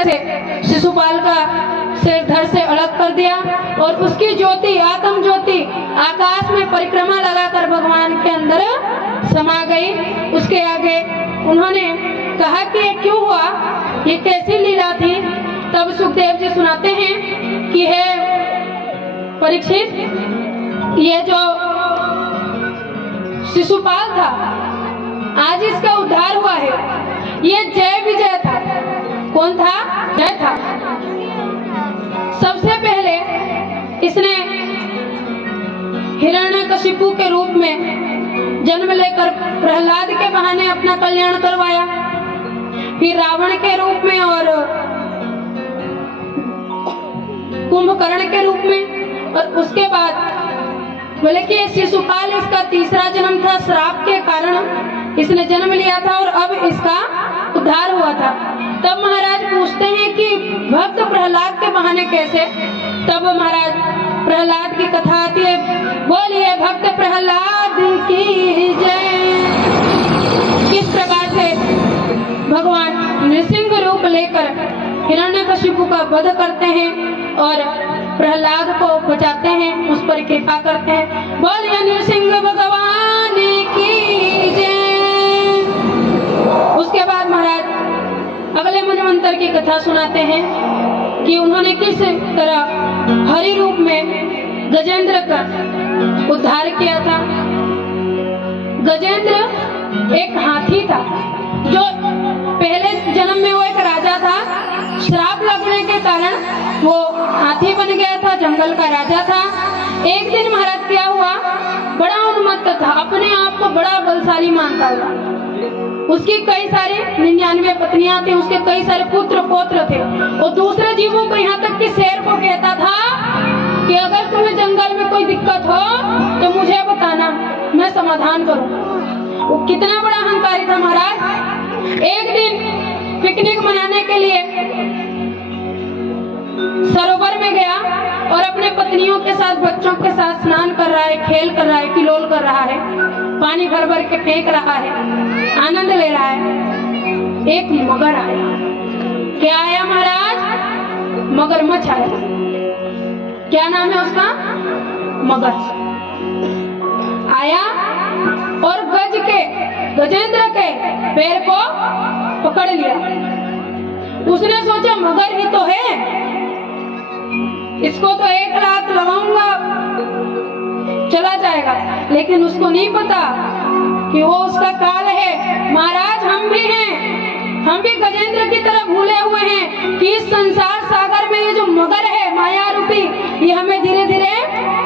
से शिशुपाल का सिर धड़ से अलग कर दिया और उसकी ज्योति, आत्म ज्योति आकाश में परिक्रमा लगाकर भगवान के अंदर समा गई। उसके आगे उन्होंने कहा कि ये क्यों हुआ, ये कैसी लीला थी। तब सुखदेव जी सुनाते हैं कि हे परीक्षित, ये जो शिशुपाल था आज इसका उद्धार हुआ है, ये जय विजय था। कौन था? जय था। सबसे पहले इसने हिरण्यकशिपु के रूप में जन्म लेकर प्रहलाद के बहाने अपना कल्याण करवाया, फिर रावण के रूप में और कुंभकर्ण के रूप में, और उसके बाद बोले कि शिशुपाल इसका तीसरा जन्म था। श्राप के कारण इसने जन्म लिया था और अब इसका उद्धार हुआ था। तब महाराज पूछते हैं कि भक्त प्रहलाद के बहाने कैसे। तब महाराज प्रहलाद की कथा आती है, बोलिए भक्त प्रहलाद की जय। किस प्रकार से भगवान नृसिंह रूप लेकर हिरण्यकशिपु का वध करते हैं और प्रहलाद को बचाते हैं, उस पर कृपा करते हैं। बोलिए नृसिंह भगवान की जय। उसके बाद महाराज अगले मनवंतर की कथा सुनाते हैं कि उन्होंने किस तरह हरि रूप में गजेंद्र का उद्धार किया था। गजेंद्र एक हाथी था, जो पहले जन्म में वो एक राजा था। श्राप लगने के कारण वो हाथी बन गया था, जंगल का राजा था। एक दिन महाराज क्या हुआ, बड़ा उन्मत्त था, अपने आप को बड़ा बलशाली मानता था। उसकी कई सारी 99 पत्नियां थी, उसके कई सारे पुत्र पौत्र थे। और दूसरे जीवों को, यहाँ तक कि शेर को कहता था कि अगर तुम्हें जंगल में कोई दिक्कत हो तो मुझे बताना, मैं समाधान करूं। वो कितना बड़ा अहंकारी था महाराज। एक दिन पिकनिक मनाने के लिए सरोवर में गया और अपने पत्नियों के साथ, बच्चों के साथ स्नान कर रहा है, खेल कर रहा है, किलोल कर रहा है, पानी भर भर के फेंक रहा है, आनंद ले रहा है। एक मगर आया। क्या आया महाराज? मगरमच्छ आया। क्या नाम है उसका? मगर आया और गजेंद्र के पैर को पकड़ लिया। उसने सोचा मगर ही तो है, इसको तो 1 लाख लगाऊंगा चला जाएगा। लेकिन उसको नहीं पता कि वो उसका काल है। महाराज हम भी हैं, हम भी गजेंद्र की तरह भूले हुए हैं कि इस संसार सागर में ये जो मगर है माया रूपी, ये हमें धीरे धीरे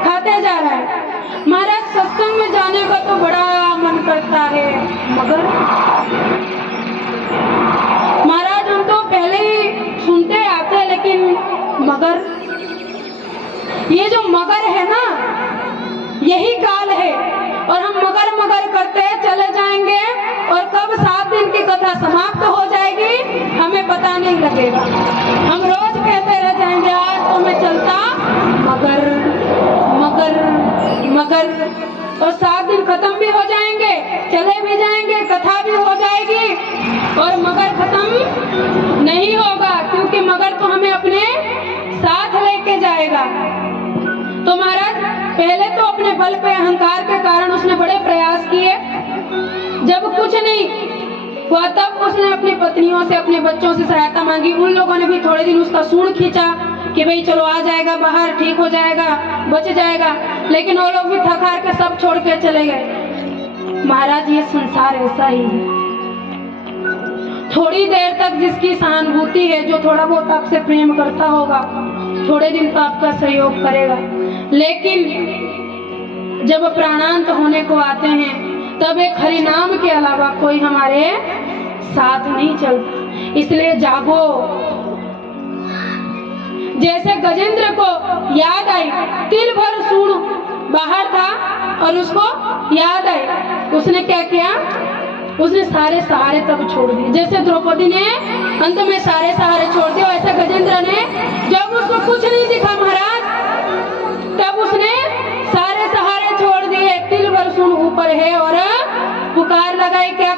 खाते जा रहा है। महाराज सत्संग में जाने का तो बड़ा मन करता है, मगर महाराज हम तो पहले ही सुनते आते, लेकिन मगर, ये जो मगर है ना, यही काल है। और हम मगर मगर करते चले जाएंगे और कब 7 दिन की कथा समाप्त हो जाएगी हमें पता नहीं लगेगा। हम रोज कहते रह जाएंगे आज तो मैं चलता मगर मगर मगर, और 7 दिन खत्म भी हो जाएंगे, चले भी जाएंगे, कथा भी हो जाएगी और मगर खत्म नहीं होगा, क्योंकि मगर तो हमें अपने साथ लेके जाएगा। तो महाराज पहले तो अपने बल पे, अहंकार के कारण उसने बड़े प्रयास किए। जब कुछ नहीं हुआ तब उसने अपनी पत्नियों से, अपने बच्चों से सहायता मांगी। उन लोगों ने भी थोड़े दिन उसका सूंड खींचा कि भाई चलो आ जाएगा बाहर, ठीक हो जाएगा, बच जाएगा। लेकिन वो लोग भी थक हार के सब छोड़ के चले गए। महाराज ये संसार ऐसा ही है। थोड़ी देर तक जिसकी सहानुभूति है, जो थोड़ा बहुत आपसे प्रेम करता होगा, थोड़े दिन तो आपका सहयोग करेगा। लेकिन जब प्राणांत होने को आते हैं तब एक हरि नाम के अलावा कोई हमारे साथ नहीं चलता। इसलिए जागो। जैसे गजेंद्र को याद आई, तिल भर सूंड बाहर था और उसको याद आई, उसने क्या किया, उसने सारे सहारे तब छोड़ दिए। जैसे द्रौपदी ने अंत में सारे सहारे छोड़ दिए, ऐसे गजेंद्र ने, जब उसको कुछ नहीं दिखा महाराज, तब उसने सारे सहारे छोड़ दिए। तिल भर सूंड ऊपर है और पुकार लगाई, क्या